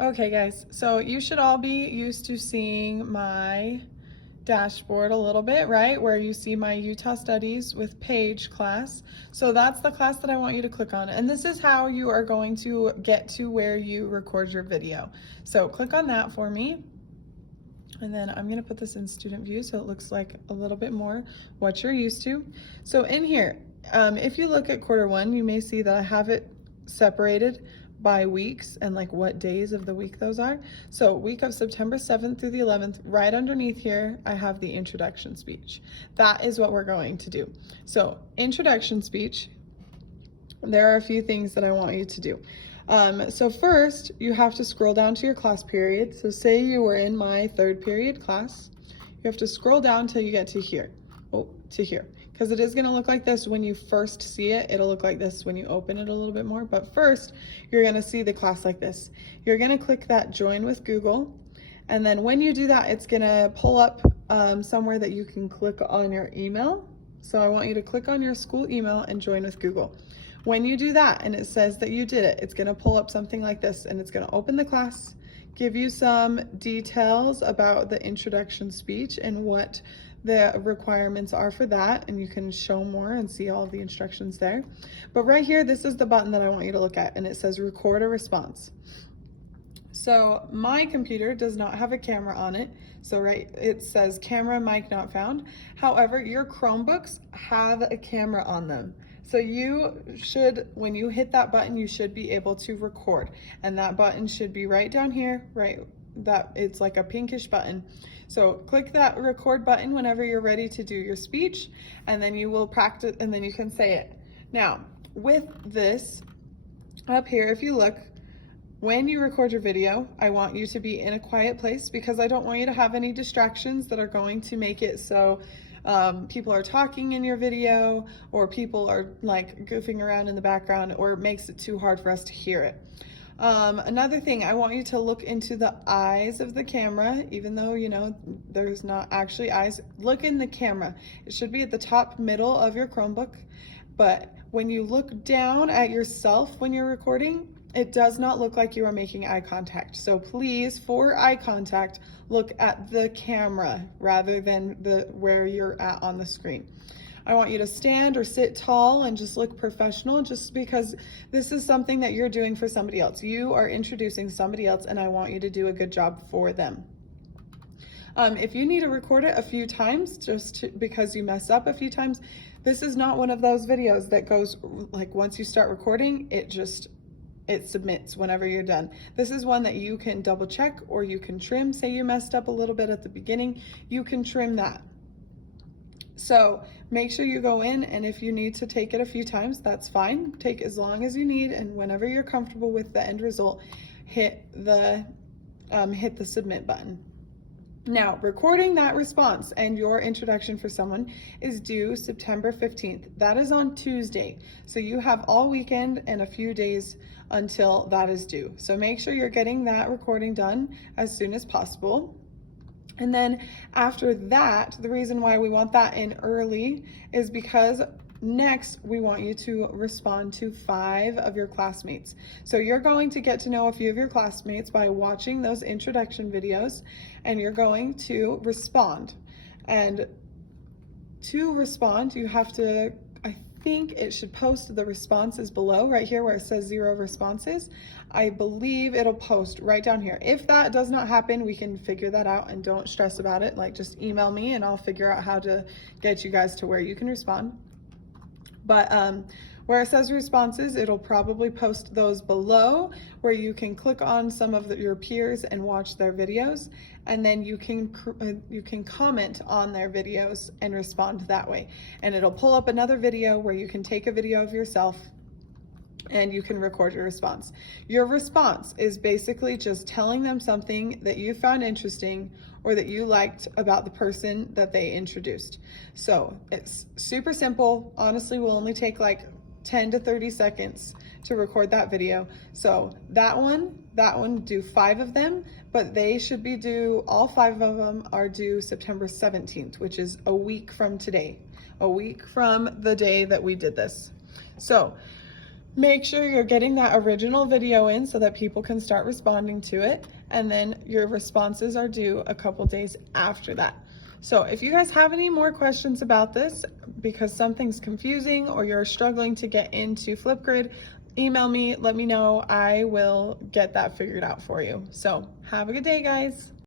Okay guys, so you should all be used to seeing my dashboard a little bit, right? Where you see my Utah Studies with Paige class. So that's the class that I want you to click on. And this is how you are going to get to where you record your video. So click on that for me. And then I'm gonna put this in student view so it looks like a little bit more what you're used to. So in here, if you look at quarter one, you may see that I have it separated by weeks and like what days of the week those are. So week of September 7th through the 11th, right underneath here, I have the introduction speech. That is what we're going to do. So introduction speech, there are a few things that I want you to do. So first, you have to scroll down to your class period. So say you were in my third period class, you have to scroll down till you get to here, to here. Because it is gonna look like this when you first see it. It'll look like this when you open it a little bit more. But first, you're gonna see the class like this. You're gonna click that Join with Google. And then when you do that, it's gonna pull up somewhere that you can click on your email. So I want you to click on your school email and join with Google. When you do that and it says that you did it, it's gonna pull up something like this and it's gonna open the class, give you some details about the introduction speech and what the requirements are for that, and you can show more and see all of the instructions there. But right here, this is the button that I want you to look at, and it says record a response. So my computer does not have a camera on it. So it says camera mic not found. However, your Chromebooks have a camera on them. So you should, when you hit that button, you should be able to record. And that button should be right down here, right? That it's like a pinkish button. So click that record button whenever you're ready to do your speech, and then you will practice, and then you can say it. Now, with this up here, if you look, when you record your video, I want you to be in a quiet place because I don't want you to have any distractions that are going to make it so people are talking in your video, or people are like goofing around in the background, or it makes it too hard for us to hear it. Another thing, I want you to look into the eyes of the camera, even though, you know, there's not actually eyes. Look in the camera. It should be at the top middle of your Chromebook, but when you look down at yourself when you're recording, it does not look like you are making eye contact. So please, for eye contact, look at the camera rather than where you're at on the screen. I want you to stand or sit tall and just look professional, just because this is something that you're doing for somebody else. You are introducing somebody else, and I want you to do a good job for them. If you need to record it a few times, because you mess up a few times, this is not one of those videos that goes like once you start recording, it submits whenever you're done. This is one that you can double check or you can trim. Say you messed up a little bit at the beginning, you can trim that. So make sure you go in, and if you need to take it a few times, that's fine. Take as long as you need, and whenever you're comfortable with the end result, hit the submit button. Now, recording that response and your introduction for someone is due September 15th. That is on Tuesday. So you have all weekend and a few days until that is due. So make sure you're getting that recording done as soon as possible. And then after that, the reason why we want that in early is because next we want you to respond to 5 of your classmates. So you're going to get to know a few of your classmates by watching those introduction videos, and you're going to respond. And to respond, you have to, I think it should post the responses below right here where it says 0 responses. I believe it'll post right down here. If that does not happen, we can figure that out, and don't stress about it. Like, just email me and I'll figure out how to get you guys to where you can respond. But where it says responses, it'll probably post those below where you can click on some of your peers and watch their videos, and then you can comment on their videos and respond that way. And it'll pull up another video where you can take a video of yourself and you can record your response. Your response is basically just telling them something that you found interesting or that you liked about the person that they introduced. So it's super simple. Honestly, will only take like 10 to 30 seconds to record that video. So that one, do 5 of them, but they should be due, all 5 of them are due September 17th, which is a week from today, a week from the day that we did this. So Make sure you're getting that original video in so that people can start responding to it, and then your responses are due a couple days after that. So if you guys have any more questions about this because something's confusing or you're struggling to get into Flipgrid, email me, let me know. I will get that figured out for you. So have a good day, guys.